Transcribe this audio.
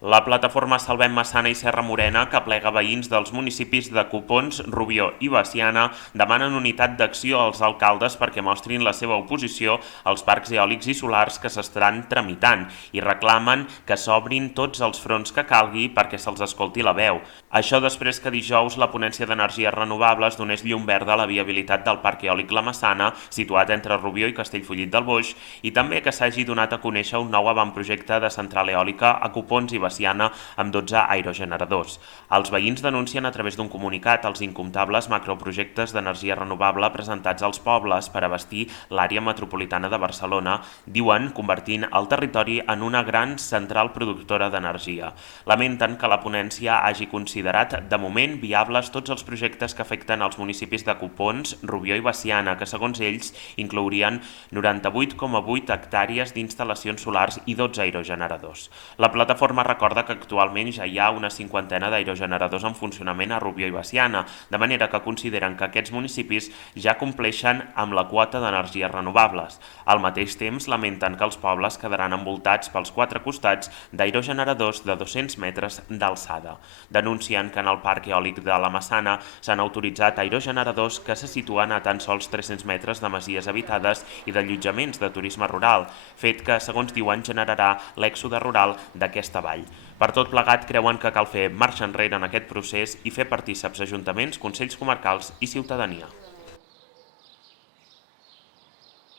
La plataforma Salvem Massana i Serra Morena, que aplega veïns dels municipis de Copons, Rubió i Veciana, demanen unitat d'acció als alcaldes perquè mostrin la seva oposició als parcs eòlics i solars que s'estaran tramitant i reclamen que s'obrin tots els fronts que calgui perquè se'ls escolti la veu. Això després que dijous la ponència d'energies renovables donés llum verda a la viabilitat del parc eòlic La Massana, situat entre Rubió i Castellfollit del Boix, i també que s'hagi donat a conèixer un nou avantprojecte de central eòlica a Copons i Veciana amb 12 aerogeneradors. Els veïns denuncien a través d'un comunicat els incomptables macroprojectes d'energia renovable presentats als pobles per abastir l'àrea metropolitana de Barcelona, diuen convertint el territori en una gran central productora d'energia. Lamenten que la ponència hagi considerat de moment viables tots els projectes que afecten els municipis de Copons, Rubió i Veciana, que segons ells inclourien 98,8 hectàrees d'instal·lacions solars i 12 aerogeneradors. La plataforma recorda que actualment ja hi ha una cinquantena d'aerogeneradors en funcionament a Rubió i Veciana, de manera que consideren que aquests municipis ja compleixen amb la quota d'energies renovables. Al mateix temps, lamenten que els pobles quedaran envoltats pels quatre costats d'aerogeneradors de 200 metres d'alçada. Denuncien que en el parc eòlic de la Massana s'han autoritzat aerogeneradors que se situen a tan sols 300 metres de masies habitades i d'allotjaments de turisme rural, fet que, segons diuen, generarà l'èxode rural d'aquesta vall. Per tot plegat, creuen que cal fer marxa enrere en aquest procés i fer partícips ajuntaments, consells comarcals i ciutadania.